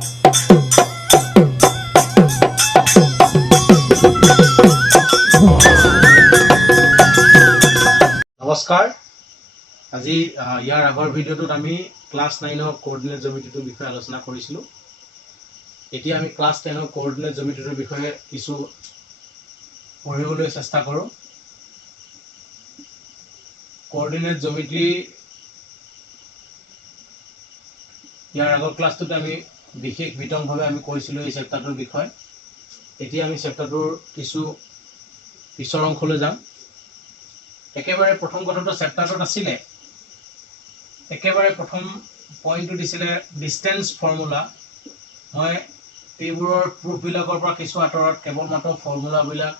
নমস্কাৰ আজি ইয়াৰ আগৰ ভিডিঅ'টোত আমি ক্লাছ 9ৰ কোঅৰ্ডিনেট জ্যামিতিটোৰ বিষয়ে আলোচনা কৰিছিলোঁ এতিয়া আমি ক্লাছ 10ৰ কোঅৰ্ডিনেট জ্যামিতিটোৰ বিষয়ে কিছু পঢ়িবলৈ চেষ্টা কৰোঁ কোঅৰ্ডিনেট জ্যামিতি ইয়াৰ আগৰ ক্লাছটোত আমি বিশেষ বিতংভাৱে আমি কৈছিলোঁ এই চেপ্টাৰটোৰ বিষয়ে এতিয়া আমি চেপ্টাৰটোৰ কিছু পিছৰ অংশলৈ যাম একেবাৰে প্ৰথম কথাটো চেপ্টাৰটোত আছিলে একেবাৰে প্ৰথম পইণ্টটো দিছিলে ডিসটেন্স ফৰ্মুলা মই এইবোৰৰ প্ৰুফবিলাকৰ পৰা কিছু আঁতৰত কেৱল মাত্ৰ ফৰ্মুলাবিলাক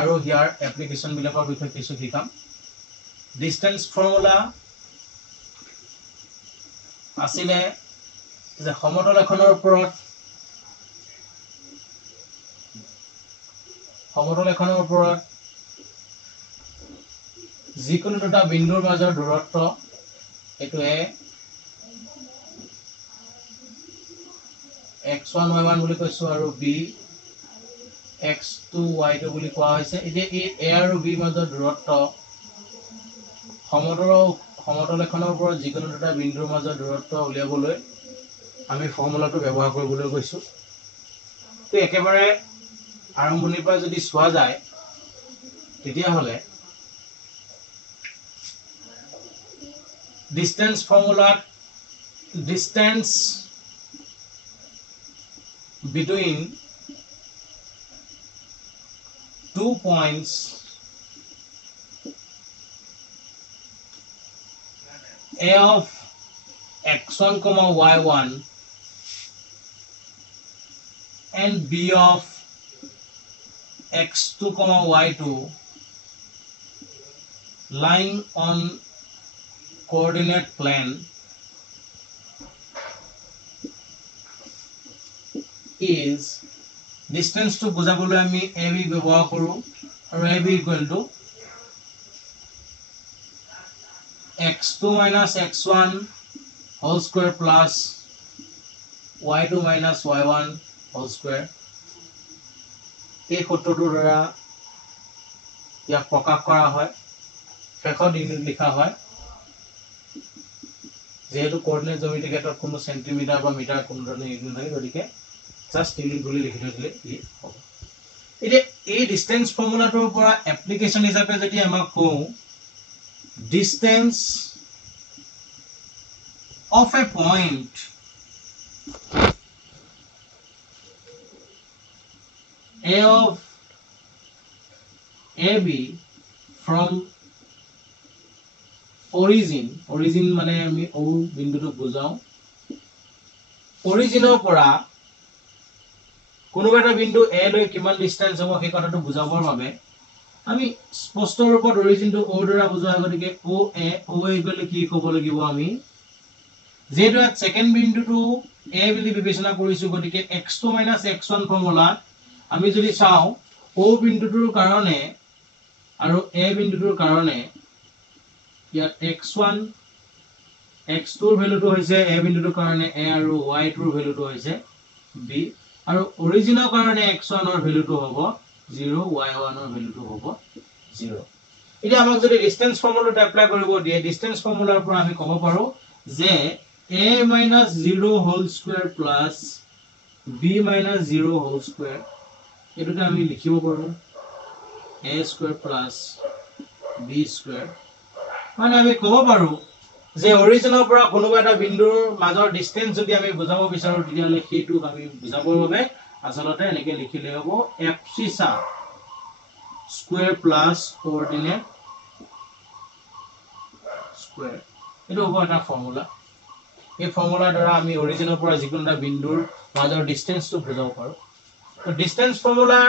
আৰু ইয়াৰ এপ্লিকেশ্যনবিলাকৰ বিষয়ে কিছু শিকাম ডিসটেন্স ফৰ্মুলা আছিলে যে সমতল এখনৰ ওপৰত যিকোনো দুটা বিন্দুৰ মাজৰ দূৰত্ব এটো x1 y1 বুলি কৈছো আৰু b x2 y2 বুলি কোৱা হৈছে এতিয়া এই a আৰু b মাজৰ দূৰত্ব সমতল এখনৰ ওপৰত যিকোনো দুটা বিন্দুৰ মাজৰ দূৰত্ব উলিয়াবলৈ আমি ফৰ্মুলাটো ব্যৱহাৰ কৰিবলৈ গৈছো তো একেবাৰে আৰম্ভণিৰ পৰা যদি চোৱা যায় তেতিয়া হলে distance formula distance between 2 points a of x1 y1 and b of x2 y2 lying on coordinate plane is distance to বুজাবলৈ আমি ab ব্যৱহাৰ কৰো আৰু ab equal to x2 minus x1 whole square plus y2 minus y1 whole square এই সূত্ৰটোৰ দ্বাৰা ইয়াক প্ৰকাশ কৰা হয় শেষত ইউনিট লিখা হয় যেহেতু কোঅৰ্ডিনেট জ্যামিতিৰ ক্ষেত্ৰত কোনো সেন্টিমিটাৰ বা মিটাৰ কোনো ধৰণৰ ইউনিট নাই গতিকে জাস্ট ইউনিট বুলি লিখি থৈলে হ'ব এতিয়া এই ডিসটেন্স ফৰ্মুলাটোৰ পৰা এপ্লিকেশন হিচাপে যদি আমাক কওঁ distance of a point a of ab from origin মানে আমি ও বিন্দুটো বুজাও অৰিজিনৰ পৰা কোনো এটা বিন্দু a লৈ কিমান ডিসটেন্স হ'ব সেই কথাটো বুজাবৰ বাবে আমি স্পষ্ট ৰূপত অৰিজিনটো o দ্বাৰা বুজোৱা গতিকে o ইকুৱেল কি হ'ব লাগিব আমি যেটো সেকেন্ড বিন্দুটো a বুলি বিবেচনা কৰিছো গতিকে x2 x1 ফৰ্মুলা আমি যদি চাও o বিন্দুটোৰ কাৰণে আৰু a বিন্দুটোৰ কাৰণে ইয়াত x1 x2 ৰ ভ্যালুটো হৈছে a বিন্দুটোৰ কাৰণে a আৰু y2 ৰ ভ্যালুটো হৈছে b আৰু অৰিজিনৰ কাৰণে x1 ৰ ভ্যালুটো হ'ব 0 y1 ৰ ভ্যালুটো হ'ব 0 এতিয়া আমাক যদি ডিসটেন্স ফৰ্মুলাটো এপ্লাই কৰিব দিয়ে ডিসটেন্স ফৰ্মুলাৰ পৰা আমি ক'ব পাৰো যে a minus 0 whole square plus b minus 0 whole square এটোতে আমি লিখিব পাৰো a square plus b square মানে আমি ক'ব পাৰো যে অৰিজিনৰ পৰা কোনো এটা বিন্দুৰ মাজৰ ডিসটেন্স যদি আমি বুজাব বিচাৰো তেতিয়ালে সেইটো আমি বুজাবৰ বাবে আসলতে এনেকৈ লিখিলে হ'ব abscissa square plus coordinate square এটো হ'ব এটা ফৰ্মুলা এই ফৰ্মুলাৰ দ্বাৰা আমি অৰিজিনৰ পৰা যিকোনো এটা বিন্দুৰ মাজৰ ডিসটেন্সটো বুজাব পাৰো তো ডিসটেন্স ফৰ্মুলাৰ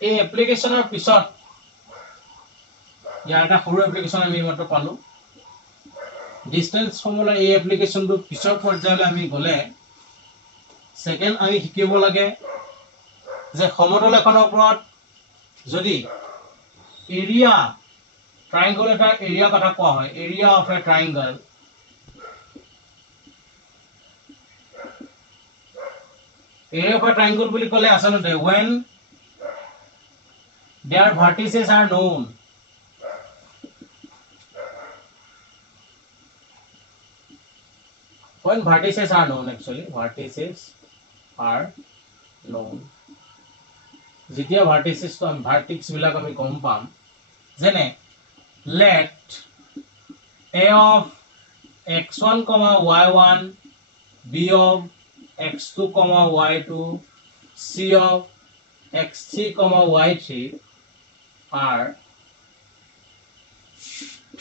এই এপ্লিকেশনৰ পিছত ইয়াৰ এটা সৰু এপ্লিকেশন আমি মাত্ৰ পালো ডিসটেন্স ফৰ্মুলা এই এপ্লিকেশনটো পিছৰ পৰ্যায়লৈ আমি গলে সেকেন্ড আমি শিকিব লাগে যে সমতল এখনৰ ওপৰত যদি এৰিয়া ট্ৰায়াঙ্গল এটা এৰিয়া কথা কোৱা হয় area of A ট্ৰায়াঙ্গল area of a triangle বুলি ক'লে আচলতে when their vertices are known, when vertices are known, actually vertices are known, যেতিয়া vertices তো vertex বিলাক আমি গম পাম, যেনে let a of x1, y1 b of x2, y2 c of x3, y3 are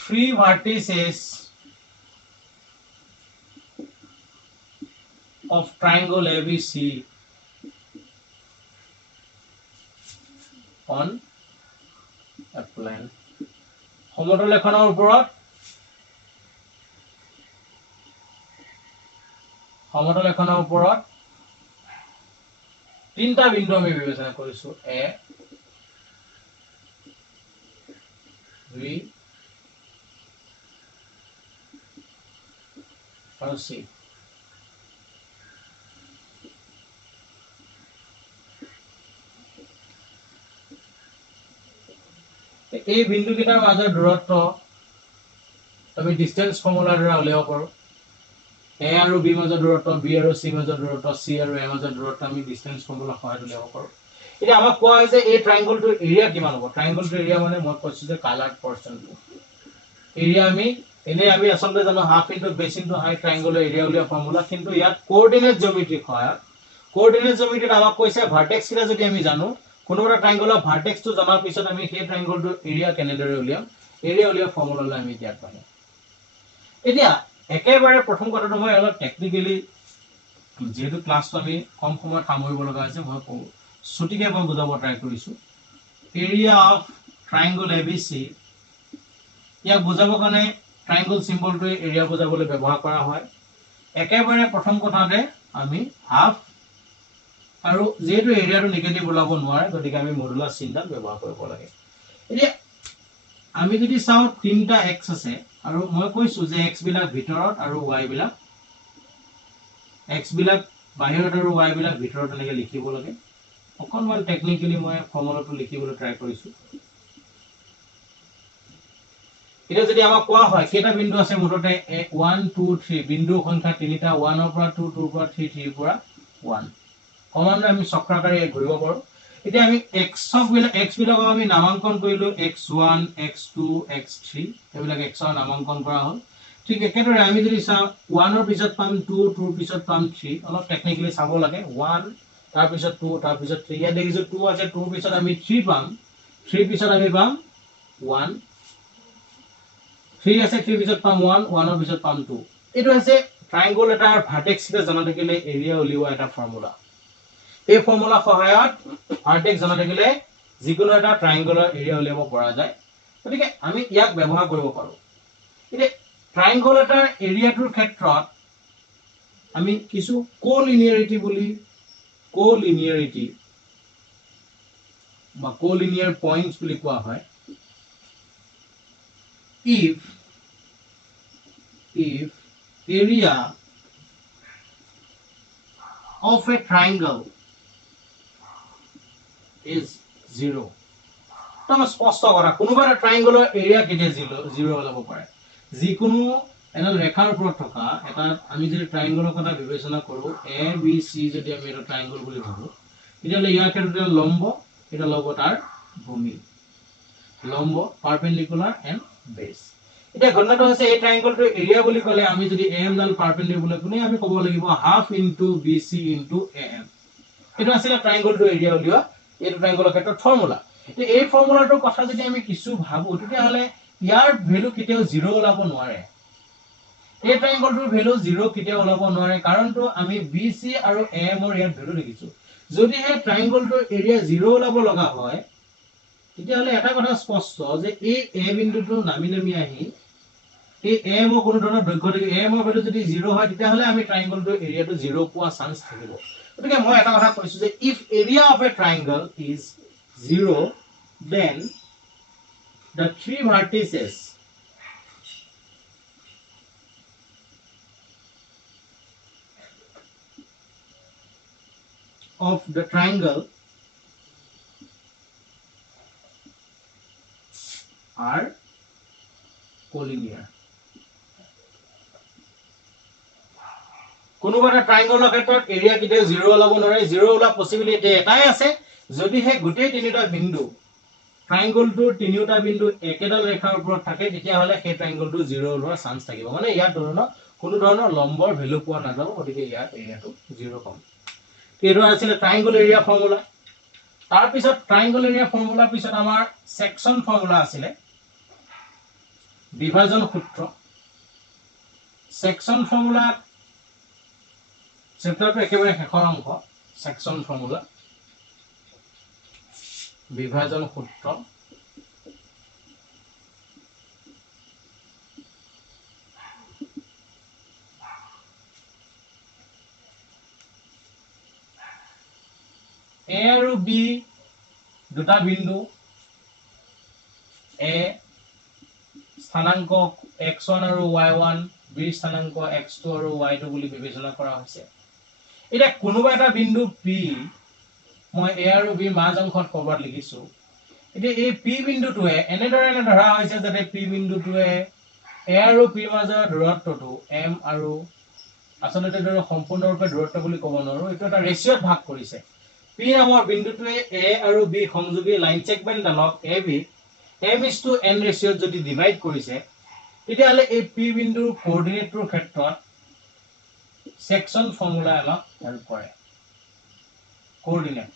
three vertices of triangle ABC on a plane. সমতল এখনৰ ওপৰত তিনটা বিন্দু আমি বিবেচনা কৰিছো A, B আৰু C। এই বিন্দু কেইটাৰ মাজৰ দূৰত্ব আমি ডিসটেন্স ফৰ্মুলাৰ দ্বাৰা উলিয়াব পাৰো। A আৰু B মাজৰ দূৰত্ব, B আৰু C মাজৰ দূৰত্ব, C আৰু A মাজৰ দূৰত্ব আমি ডিসটেন্স ফৰ্মুলা সহায়ত উলিয়াব পাৰো। এতিয়া আমাক কোৱা হৈছে এই ট্ৰায়াঙ্গলটোৰ এৰিয়া কিমান হ'ব। ট্ৰায়াঙ্গলটোৰ এৰিয়া মানে মই কৈছো যে কালাৰ্ড পৰ্চনটো এৰিয়া আমি আচলতে জানো half into base into height ট্ৰায়াঙ্গলৰ এৰিয়া উলিয়া ফৰ্মুলা, কিন্তু ইয়াত কোঅৰ্ডিনেট জিওমেট্ৰি সহায়ত কোঅৰ্ডিনেট জিওমেট্ৰিত আমাক কৈছে ভাৰ্টেক্স কিটা যদি আমি জানো, কোনোবা ট্ৰায়াঙ্গলৰ ভাৰ্টেক্সটো জনাৰ পিছত আমি সেই ট্ৰায়াঙ্গলটোৰ এৰিয়া কেনেদৰে উলিয়াম, এৰিয়া উলিয়া ফৰ্মুলালৈ আমি ইয়াত পাম। এতিয়া একেবাৰে প্ৰথম কথাটো মই অলপ টেকনিক্যালি যেহেতু ক্লাছটো আমি কম সময়ত সামৰিব লগা হৈছে, মই ছুটিকে মই বুজাব ট্ৰাই কৰিছো। এৰিয়া অফ ট্ৰায়াঙ্গল ABC ইয়াক বুজাবৰ কাৰণে ট্ৰায়াঙ্গল সিম্বলটো এৰিয়া বুজাবলৈ ব্যৱহাৰ কৰা হয়। একেবাৰে প্ৰথম কথাতে আমি হাফ আৰু যেহেতু এৰিয়াটো নেগেটিভ ওলাব নোৱাৰে, গতিকে আমি মডুলাছ চিহ্ন ব্যৱহাৰ কৰিব লাগে। এতিয়া আমি যদি চাও তিনটা x আছে আৰু মই কৈছো যে x বিলাক ভিতৰত আৰু y বিলাক বাহিৰত আৰু y বিলাক ভিতৰত এনেকৈ লিখিব লাগে। অকনমান টেকনিক্যালি মই ফৰ্মুলাটো লিখিবলৈ ট্ৰাই কৰিছো। এটা যদি আমাক কোৱা হয় কেইটা বিন্দু আছে মুঠতে 1 2 3 বিন্দু সংখ্যা তিনিটা 1 ৰ পৰা 2 2 ৰ পৰা 3 3 ৰ পৰা 1 কমান্ড আমি চক্ৰাকাৰে ঘূৰিব পাৰো। এতিয়া আমি x বিলাকক আমি নামাঙ্কন কৰিলো x1 x2 x3 এইবিলাক x ৰ নামাঙ্কন কৰা হ'ল। ঠিক একেদৰে আমি যদি চাও 1 ৰ পিছত পাম 2 2 ৰ পিছত পাম 3 অলপ টেকনিক্যালি চাব লাগে 1 তাৰ পিছত 2 তাৰ পিছত 3 ইয়াত দেখিছো 2 আছে 2 ৰ পিছত আমি 3 পাম 3 পিছত আমি পাম 1 3 আছে 3 পিছত পাম 1 1 ৰ পিছত পাম 2। এটো আছে ট্ৰায়াঙ্গল এটাৰ ভাৰ্টেক্স এটা জানা থাকিলে এৰিয়া উলিওৱা এটা ফৰ্মুলা। এই ফৰ্মুলা সহায়ত ভাৰ্টেক্স জানা থাকিলে যিকোনো এটা ট্ৰায়াঙ্গলৰ এৰিয়া উলিয়াব পৰা যায়। গতিকে আমি ইয়াক ব্যৱহাৰ কৰিব পাৰো। এতিয়া ট্ৰায়াঙ্গল এটাৰ এৰিয়াটোৰ ক্ষেত্ৰত আমি কিছু কোলিনিয়াৰ পইণ্টছ বুলি কোৱা হয়। if area of a triangle is 0, তো আমি স্পষ্ট কৰা কোনোবা এটা ট্ৰায়াঙ্গলৰ এৰিয়া কেতিয়া 0 হ'ব পাৰে। যিকোনো এটা ৰেখাৰ ওপৰত থকা এটা আমি যদি ট্ৰায়াঙ্গলৰ কথা বিবেচনা কৰো এ বি সি যদি আমি এটা ট্ৰায়াঙ্গল বুলি ভাবো, তেতিয়াহ'লে ইয়াৰ ক্ষেত্ৰত লম্ব এটা ল'ব তাৰ ভূমি, লম্ব পাৰপেন্ডিকুলাৰ এণ্ড বেস। এটা ঘটনাটো হৈছে এই ট্ৰায়াঙ্গলটোৰ এৰিয়া বুলি ক'লে আমি যদি AM ডাল পাৰপেন্ডিকুলাৰ কোনে আমি ক'ব লাগিব half into BC into AM। এটা আছিল ট্ৰায়াঙ্গলটোৰ এৰিয়া উলিওৱা এইটো ট্ৰায়াঙ্গলৰ ক্ষেত্ৰত ফৰ্মুলা। এই ফৰ্মুলাটোৰ কথা যদি আমি কিছু ভাবো তেতিয়াহ'লে ইয়াৰ ভ্যালু কেতিয়াও 0 ওলাব নোৱাৰে। এই ট্ৰায়াঙ্গলটোৰ ভ্যালু 0 কেতিয়াও ওলাব নোৱাৰে কাৰণটো আমি BC আৰু AM ৰ ইয়াৰ ভ্যালু দেখিছো। যদি এই ট্ৰায়াঙ্গলটোৰ এৰিয়া 0 ওলাব লগা হয় তেতিয়াহ'লে এটা কথা স্পষ্ট যে এই A বিন্দুটো নামি আহি এই AM ৰ কোনো ধৰণৰ দৈৰ্ঘ্য থাকে AM ৰ ভ্যালু যদি 0 হয় তেতিয়াহ'লে আমি ট্ৰায়াঙ্গলটোৰ এৰিয়াটো 0 পোৱা চান্স থাকিব। গতিকে মই এটা কথা কৈছো যে if area of a triangle is 0 then the three vertices of the triangle are collinear. কোনোবা এটা ট্ৰায়াঙ্গলৰ ক্ষেত্ৰত এৰিয়া কিতে 0 ওলাব নোৱাৰে 0 ওলা পসিবিলিটি এটাই আছে যদি হে গোটেই তিনিটা বিন্দু ট্ৰায়াঙ্গলটোৰ তিনিটা বিন্দু একেডাল ৰেখাৰ ওপৰত থাকে তেতিয়া হলে সেই ট্ৰায়াঙ্গলটো 0 ওলোৱাৰ চান্স থাকিব মানে ইয়াত ধৰণৰ কোনো ধৰণৰ লম্বৰ ভ্যালু পোৱা নাযাব গতিকে ইয়াত এৰিয়াটো 0 পাম এইটো আছিল ট্ৰায়াঙ্গল এৰিয়া ফৰ্মুলা তাৰ পিছত ট্ৰায়াঙ্গল এৰিয়া ফৰ্মুলা পিছত আমাৰ সেকশন ফৰ্মুলা আছিল বিভাজন সূত্ৰ সেকশন ফৰ্মুলা চেপ্টাৰটো একেবাৰে শেষৰ অংশ সেকশন ফৰ্মুলা বিভাজন সূত্ৰ A আৰু B দুটা বিন্দু A স্থানাঙ্ক x1 আৰু y1 B স্থানাঙ্ক x2 আৰু y2 বুলি বিবেচনা কৰা হৈছে এটা কোনোবা এটা বিন্দু P মই A আৰু B মাজ অংশত কভাৰ লিখিছো এটা এই P বিন্দুটোৱে এনেদৰে ধৰা হৈছে যাতে P বিন্দুটোৱে A আৰু P মাজৰ দূৰত্বটো m আৰু আসলতে ধৰ সম্পূৰ্ণৰূপে দূৰত্ব বুলি ক'ব নোৱাৰো এটো এটা ৰেশিওত ভাগ কৰিছে P নামৰ বিন্দুটোৱে A আৰু B সংযোগী লাইন সেগমেন্ট ডালক AB m:n ৰেশিওত যদি ডিভাইড কৰিছে তেতিয়া হলে এই P বিন্দুৰ কোঅৰ্ডিনেটৰ ক্ষেত্ৰত সেকশন ফৰ্মুলা আমাক হেল্প কৰে কোঅৰ্ডিনেট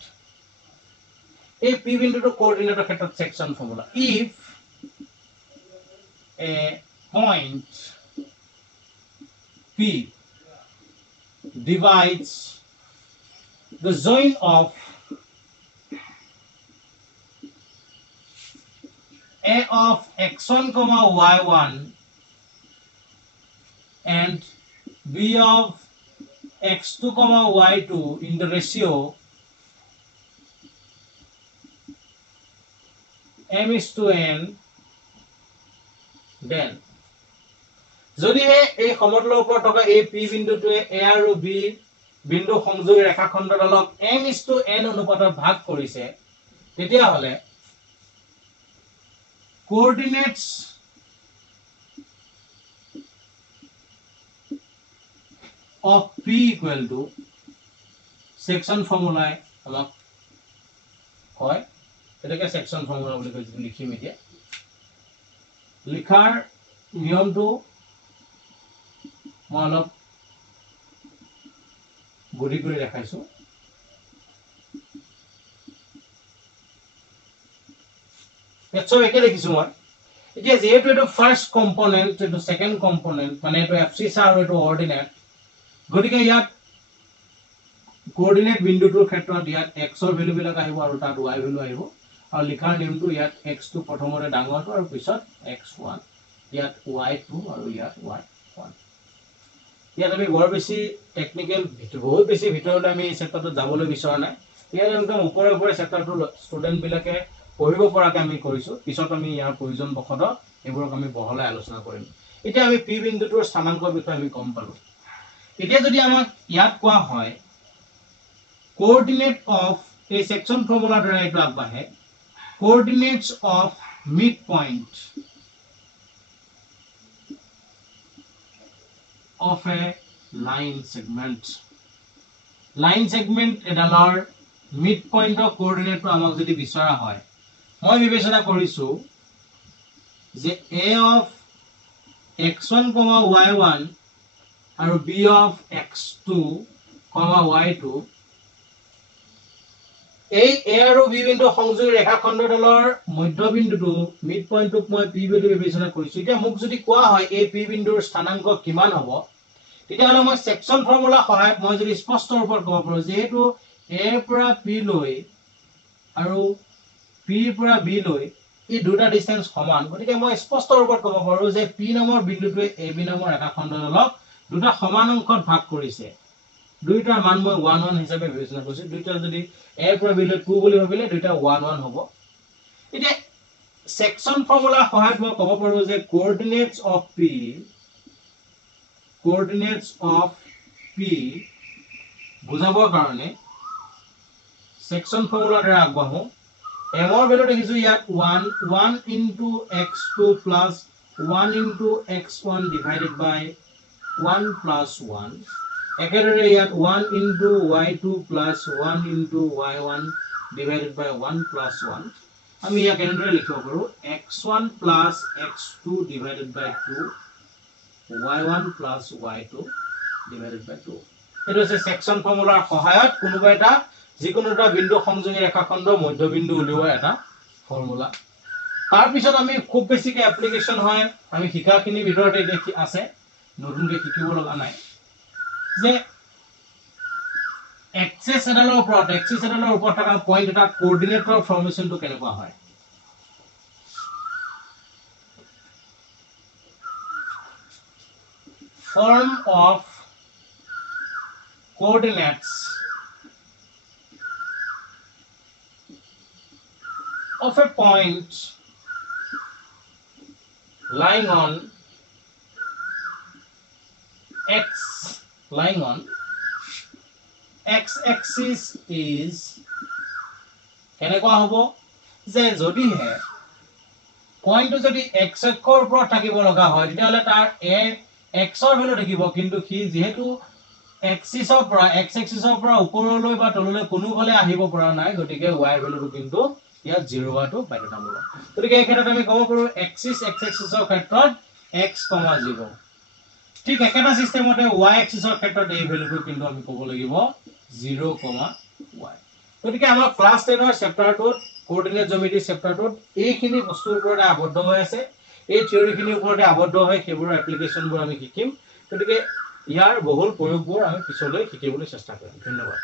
এই P বিন্দুটোৰ কোঅৰ্ডিনেটৰ ক্ষেত্ৰত section formula if a point P divides the join of A of x1, y1 and B of x2, y2 in the ratio m:n, then যদি এই সমতলৰ ওপৰত থকা এই P বিন্দুটোৱে A আৰু B বিন্দু সংযোগী ৰেখাখণ্ডডালক m:n অনুপাতত ভাগ কৰিছে তেতিয়া হলে coordinates of P equal to section formula আমাক হয় এটাকে section formula বুলি কৈছে লিখিম এতিয়া লিখাৰ নিয়মটো মই অলপ বডি কৰি দেখাইছো এটো একে লিখিছো মই এতিয়া যেহেতু এটো ফাৰ্স্ট কম্পোনেন্ট এটো সেকেন্ড কম্পোনেন্ট মানে এটো এফসিসা আৰু এটো অৰ্ডিনেট গতিকে ইয়াত কোঅৰ্ডিনেট বিন্দুটোৰ ক্ষেত্ৰত ইয়াত x ৰ ভ্যালু বিলাক আহিব আৰু তাত y ভ্যালু আহিব আৰু লিখাৰ নিয়মটো ইয়াত x টো প্ৰথমতে ডাঙৰটো আৰু পিছত x1 ইয়াত y2 আৰু ইয়াত y1 ইয়াত আমি বৰ বেছি টেকনিক্যাল বহুত বেছি ভিতৰলৈ আমি চেপ্টাৰটো যাবলৈ বিচৰা নাই ইয়াত একদম ওপৰে ওপৰে চেপ্টাৰটো ষ্টুডেন্ট বিলাকে পঢ়িব পৰাকে আমি কৰিছো পিছত আমি ইয়াৰ প্ৰয়োজন বখত এবোৰক আমি বহলাই আলোচনা কৰিম এতিয়া আমি P বিন্দুটোৰ স্থানাঙ্কৰ বিষয়ে আমি গম পালো এতিয়া যদি আমাক ইয়াত কোৱা হয় কোঅৰ্ডিনেট অফ এই সেকশন ফৰ্মুলা দ্বাৰা এইটো আগবাঢ়ে coordinates of mid point of a line segment এডালৰ মিড পইণ্টৰ কোঅৰ্ডিনেটটো আমাক যদি বিচৰা হয় মই বিবেচনা কৰিছো যে A of x1, y1 আৰু B of x2, y2 এই A আৰু B বিন্দু সংযোগী ৰেখাখণ্ডডালৰ মধ্যবিন্দুটো মিড পইণ্টক মই P বুলি বিবেচনা কৰিছো এতিয়া মোক যদি কোৱা হয় এই P বিন্দুৰ স্থানাঙ্ক কিমান হ'ব তেতিয়া হলে মই সেকশন ফৰ্মুলা সহায়ত মই যদি স্পষ্ট ৰূপত ক'ব পাৰো যেহেতু A পৰা P লৈ আৰু P পৰা B লৈ এই দুটা ডিসটেন্স সমান গতিকে মই স্পষ্ট ৰূপত ক'ব পাৰো যে P নামৰ বিন্দুটোৱে AB নামৰ ৰেখাখণ্ডডালক দুটা সমান অংশত ভাগ কৰিছে দুইটাৰ মান মই 1 1 হিচাপে বিবেচনা কৰিছো দুইটা যদি A পৰা B লৈ 2 বুলি ভাবিলে দুইটা 1 1 হ'ব এতিয়া সেকশন ফৰ্মুলা সহায়ত মই ক'ব পাৰো যে কোঅৰ্ডিনেটস অফ P বুজাবৰ কাৰণে সেকশন ফৰ্মুলাৰ দ্বাৰা আগবাঢ়ো m ৰ ভ্যালু দেখিছো ইয়াত 1 into x2 plus 1 into x1 divided by 1 plus 1 একেদৰে ইয়াত 1 into y2 plus 1 into y1 divided by 1 plus 1 আমি ইয়াক এনেদৰে লিখিব পাৰো x1 plus x2 divided by 2 y1 plus y2 divided by 2 এটো হৈছে সেকশন ফৰ্মুলাৰ সহায়ত কোনোবা এটা যিকোনো এটা বিন্দু সংযোগী ৰেখাখণ্ড মধ্যবিন্দু উলিওৱা এটা ফৰ্মুলা তাৰ পিছত আমি খুব বেছিকে এপ্লিকেশন হয় আমি শিকাখিনি ভিতৰতে দেখি আছে নতুনকে শিকিব লগা নাই যে এক্সিস এডালৰ ওপৰত থকা পইণ্ট এটা কোঅৰ্ডিনেটৰ ফৰ্মেশনটো কেনেকুৱা হয় form of coordinates of a point lying on x axis is কেনেকুৱা হ'ব যে যদিহে পইণ্টটো যদি x অক্ষৰ ওপৰত থাকিব লগা হয় তেতিয়াহলে তাৰ x ৰ ভ্যালু দেখিব কিন্তু কি যেহেতু এক্সিসৰ পৰা x এক্সিসৰ পৰা ওপৰলৈ বা তললৈ কোনোফালে আহিব পৰা নাই গতিকে y ৰ ভ্যালুটো কিন্তু ইয়াত 0 হোৱাটো বাধ্যতামূলক গতিকে এই ক্ষেত্ৰত আমি ক'ব পাৰো x এক্সিসৰ ক্ষেত্ৰত x, 0 ঠিক একেটা সিস্টেমতে y এক্সিসৰ ক্ষেত্ৰত এই ভ্যালুটো কিন্তু আমি ক'ব লাগিব 0, y গতিকে আমাৰ ক্লাস 10 ৰ চেপ্টাৰটোত কোঅৰ্ডিনেট জ্যামিতি চেপ্টাৰটোত এইখিনি বস্তুৰ ওপৰতে আবদ্ধ হৈ আছে এই থিওৰিখিনিৰ ওপৰতে আবদ্ধ হৈ সেইবোৰৰ এপ্লিকেশনবোৰ আমি শিকিম গতিকে ইয়াৰ বহুল প্ৰয়োগবোৰ আমি পিছলৈ শিকিবলৈ চেষ্টা কৰিম ধন্যবাদ